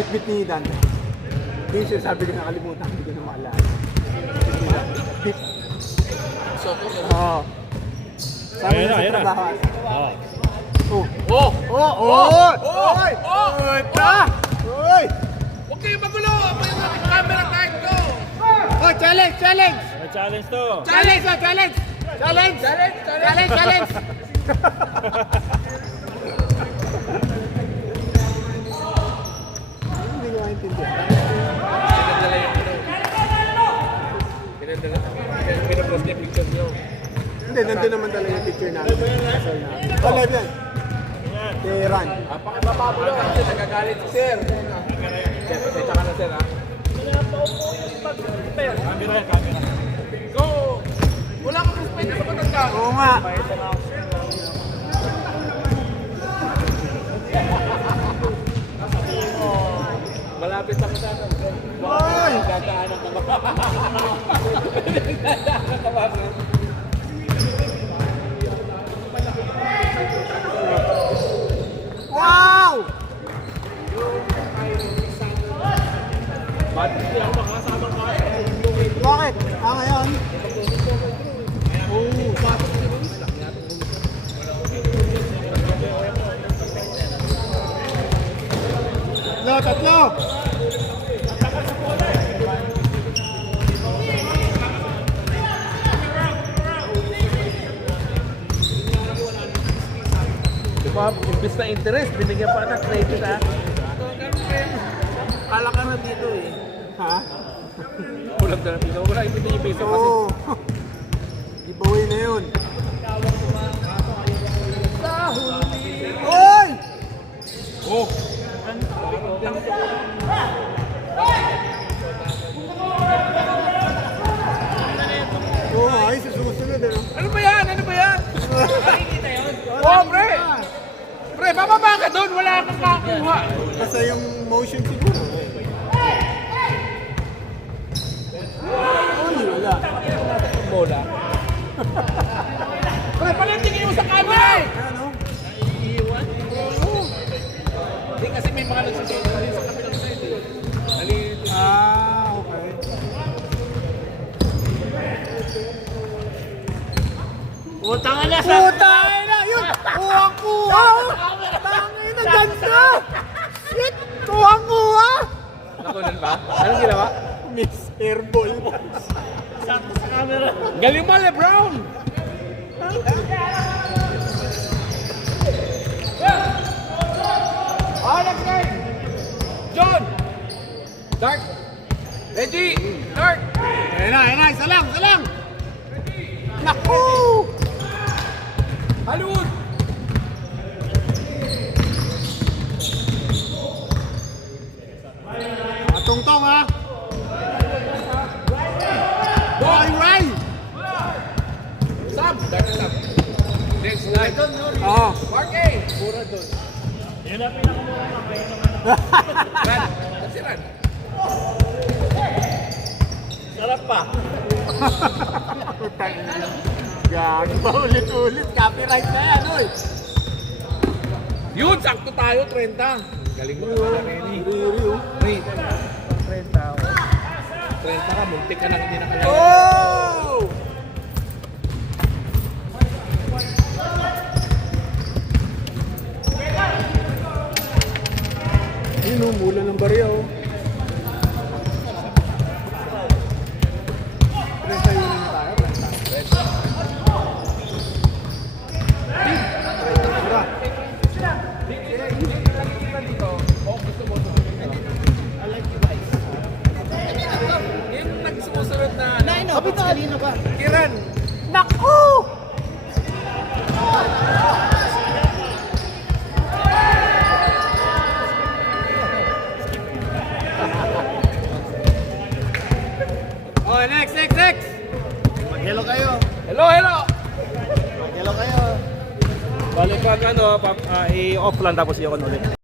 Bit-bit ni Dan. T-shirt, sabi ko nakalimutan, hindi ko na maalala. Bit ni Dan. Bit. Soto. Oo. Sabi Ayun niya na, sa ayun na. trabaho. Oh. Oh. Oh! Oh! Oh! Oh! Oy! Oh! Oy! Ta! Oy! Huwag kayo magulo! May mga camera kahit ko! Oh! Challenge! Challenge! May challenge to. Challenge! Oh! Challenge! Challenge! Challenge! Challenge! Challenge! Hindi ko maintindihan. Pinadala yung pinapost niya picture niyo. Hindi, nandun naman talaga yung picture namin. Kasal namin. Oh, live yan. Kay Ran. Pakipapabulo kasi nagagalit si Sir. Sir, pasensya ka na Sir ha. Camera yan, camera. Go! Wala kang respeto sa matanda. Oo nga. Malapit ako sa ano. Oy! Dadaanan ka ba? Dadaanan ka ba? Wow! Ba't hindi ako makasama ka? Bakit? Ngayon? Oh, tatlo! Diba, imbis na interest, binigyan pa ng credit ha? Kala ka na dito eh. Ha? Kulang na dito. Wala yung yung peso kasi. Oo. Giveaway na yun. Oy! Oh! Oo, ay, sa susunod ano? Ano ba yan? Ano ba yan? Oh, pre! Pre, bababa ka doon. Wala kang kakuha. Basta yung motion siguro. Uy, wala. Bola. Pre, palatingin mo sa camera eh! Ano? Hindi kasi may mga nagsusunod din sa kabilang side eh. Dali- Ah, okay. Utang na Putang na! Yun! Kuha-kuha! Tangin na ganda! Shit! Kuha-kuha! Nakunan ba? Anong ginawa? Miss Airball. Sakto sa camera. Galing mo, Lebron! Oh, next guard! John! Dark! Reggie! Dark! Ayun na, isa lang, isa lang! Naku! Hollywood! Tungtong ha! Ray, Ray! Sam! Dark na Sam. Next guard. Oo. Mark A! Pura doon. Yun na pinakamura na kayo naman. Ran! Kasi Ran. Sarap pa. Putang ina. Gago ba ulit-ulit? Copyright na yan, oy! Yun! Sakto tayo, 30. Galing mo naman, Renny. Riri, oh. Wait. 30 ka, muntik ka lang hindi nakalala. Oh! Yun oh, mula ng barya oh. Renta yun na tayo, renta. Yung nagsumusunod na Kapit na kanina ba? Kiran. Naku! Oh, next! Mag-hello kayo. Hello, hello! Mag-hello kayo. Balik pag ano, i-off lang tapos i-on ulit.